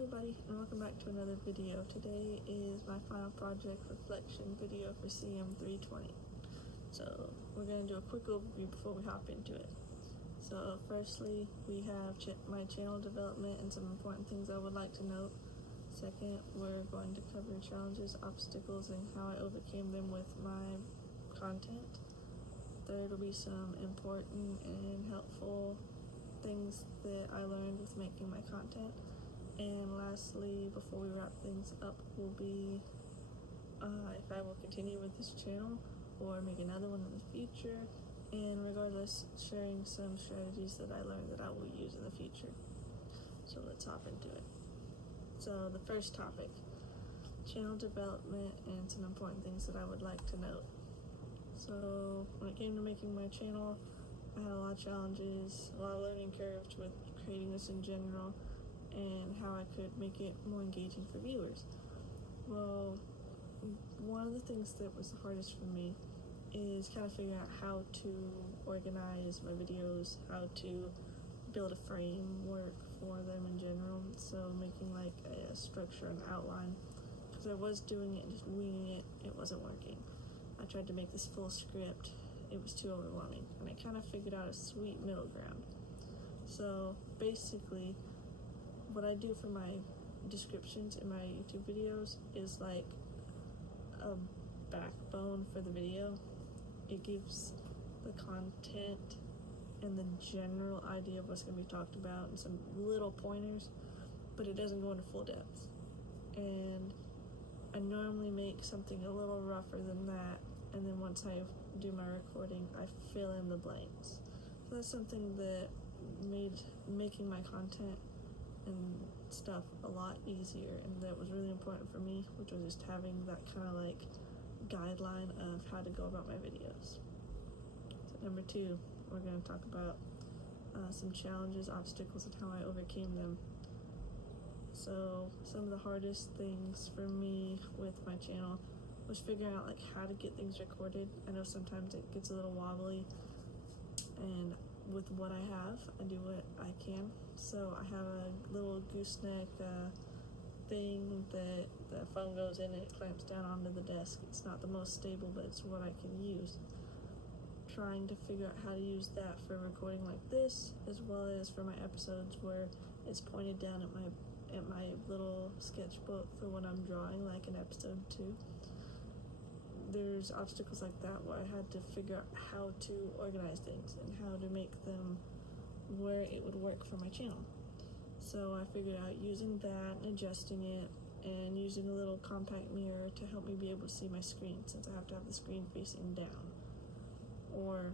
everybody, and welcome back to another video. Today is my final project reflection video for CM320. So we're going to do a quick overview before we hop into it. So firstly, we have my channel development and some important things I would like to note. Second, we're going to cover challenges, obstacles, and how I overcame them with my content. Third will be some important and helpful things that I learned with making my content. And lastly, before we wrap things up, will be if I will continue with this channel or make another one in the future, and regardless, sharing some strategies that I learned that I will use in the future. So let's hop into it. So the first topic, channel development and some important things that I would like to note. So when it came to making my channel, I had a lot of challenges, a lot of learning curves with creating this in general, and how I could make it more engaging for viewers. Well, one of the things that was the hardest for me is kind of figuring out how to organize my videos, how to build a framework for them in general. So making like a structure and outline, because I was doing it and just winging it, it wasn't working. I tried to make this full script, it was too overwhelming, and I kind of figured out a sweet middle ground. So basically, what I do for my descriptions in my YouTube videos is like a backbone for the video. It gives the content and the general idea of what's going to be talked about and some little pointers, but it doesn't go into full depth. And I normally make something a little rougher than that, and then once I do my recording, I fill in the blanks. So that's something that made making my content and stuff a lot easier, and that was really important for me, which was just having that kind of like guideline of how to go about my videos. So number two, we're going to talk about some challenges, obstacles, and how I overcame them. So some of the hardest things for me with my channel was figuring out like how to get things recorded. I know sometimes it gets a little wobbly, and with what I have, I do what I can. So I have a little gooseneck thing that the phone goes in and it clamps down onto the desk. It's not the most stable, but it's what I can use. Trying to figure out how to use that for recording like this, as well as for my episodes where it's pointed down at my little sketchbook for when I'm drawing, like in episode 2. There's obstacles like that where I had to figure out how to organize things and how to make them where it would work for my channel. So I figured out using that and adjusting it, and using a little compact mirror to help me be able to see my screen, since I have to have the screen facing down. Or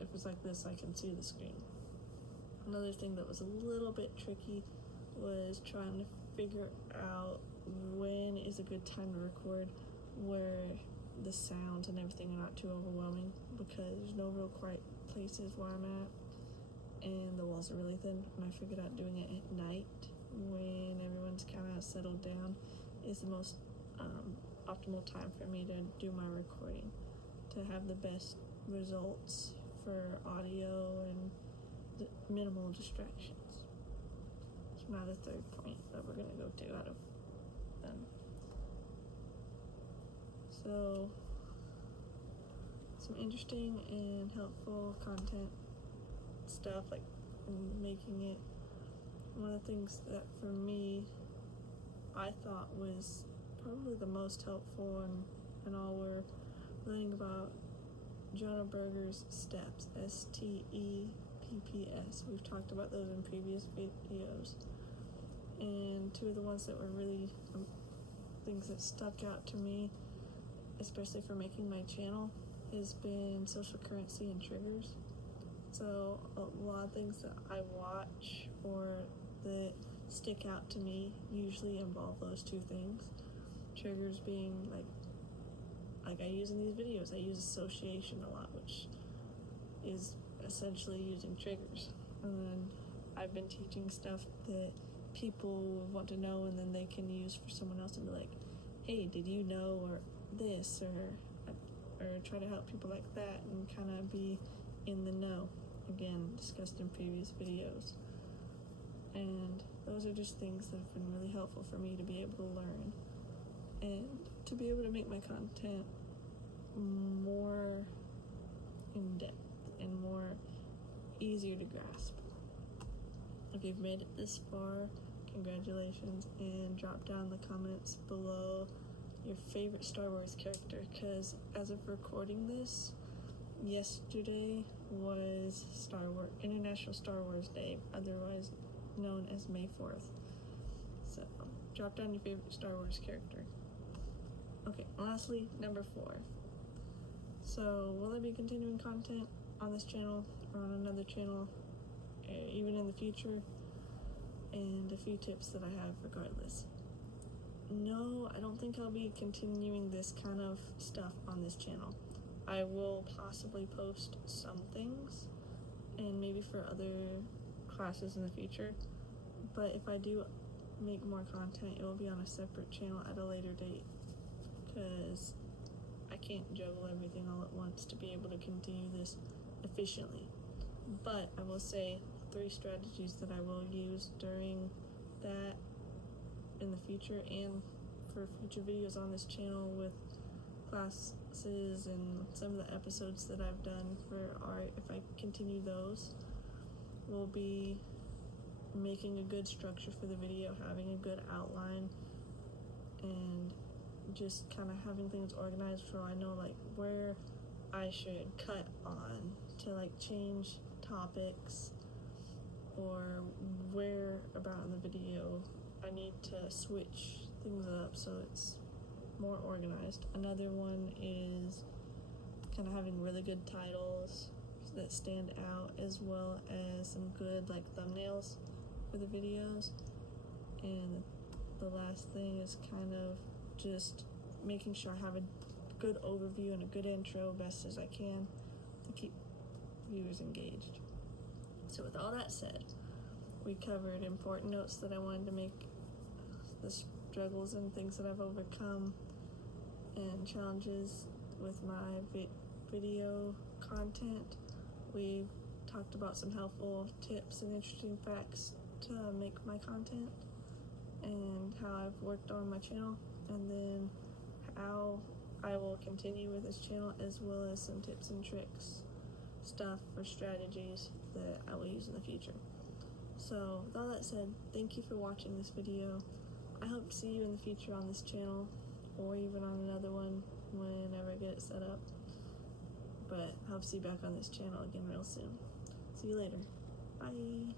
if it's like this, I can see the screen. Another thing that was a little bit tricky was trying to figure out when is a good time to record where the sounds and everything are not too overwhelming, because there's no real quiet places where I'm at, and the walls are really thin. And I figured out doing it at night when everyone's kind of settled down is the most optimal time for me to do my recording, to have the best results for audio and minimal distractions. It's now the third point that we're going to go to out of them. So, some interesting and helpful content stuff, like making it. One of the things that for me I thought was probably the most helpful and all were learning about Jonah Berger's steps, STEPPS. We've talked about those in previous videos, and two of the ones that were really things that stuck out to me, especially for making my channel, has been social currency and triggers. So a lot of things that I watch or that stick out to me usually involve those two things. Triggers being like I use in these videos, I use association a lot, which is essentially using triggers. And then I've been teaching stuff that people want to know, and then they can use for someone else and be like, hey, did you know, or this, or try to help people like that and kind of be in the know. Again, discussed in previous videos. And those are just things that have been really helpful for me to be able to learn and to be able to make my content more in depth and more easier to grasp. If you've made it this far, congratulations, and drop down in the comments below your favorite Star Wars character, because as of recording this, yesterday was International Star Wars Day, otherwise known as May 4th. So drop down your favorite Star Wars character. Okay, lastly, number 4. So will I be continuing content on this channel or on another channel, even in the future? And a few tips that I have regardless. No, I don't think I'll be continuing this kind of stuff on this channel. I will possibly post some things, and maybe for other classes in the future, but if I do make more content, it will be on a separate channel at a later date, because I can't juggle everything all at once to be able to continue this efficiently. But I will say 3 strategies that I will use during that in the future and for future videos on this channel with classes and some of the episodes that I've done for art. If I continue those, will be making a good structure for the video, having a good outline, and just kind of having things organized so I know like where I should cut on to like change topics, or where about in the video I need to switch things up so it's more organized. Another one is kind of having really good titles that stand out, as well as some good like thumbnails for the videos. And the last thing is kind of just making sure I have a good overview and a good intro best as I can to keep viewers engaged. So with all that said, we covered important notes that I wanted to make, the struggles and things that I've overcome, and challenges with my video content. We talked about some helpful tips and interesting facts to make my content, and how I've worked on my channel, and then how I will continue with this channel, as well as some tips and tricks stuff or strategies that I will use in the future. So with all that said, thank you for watching this video. I hope to see you in the future on this channel, or even on another one whenever I get it set up. But I hope to see you back on this channel again real soon. See you later. Bye.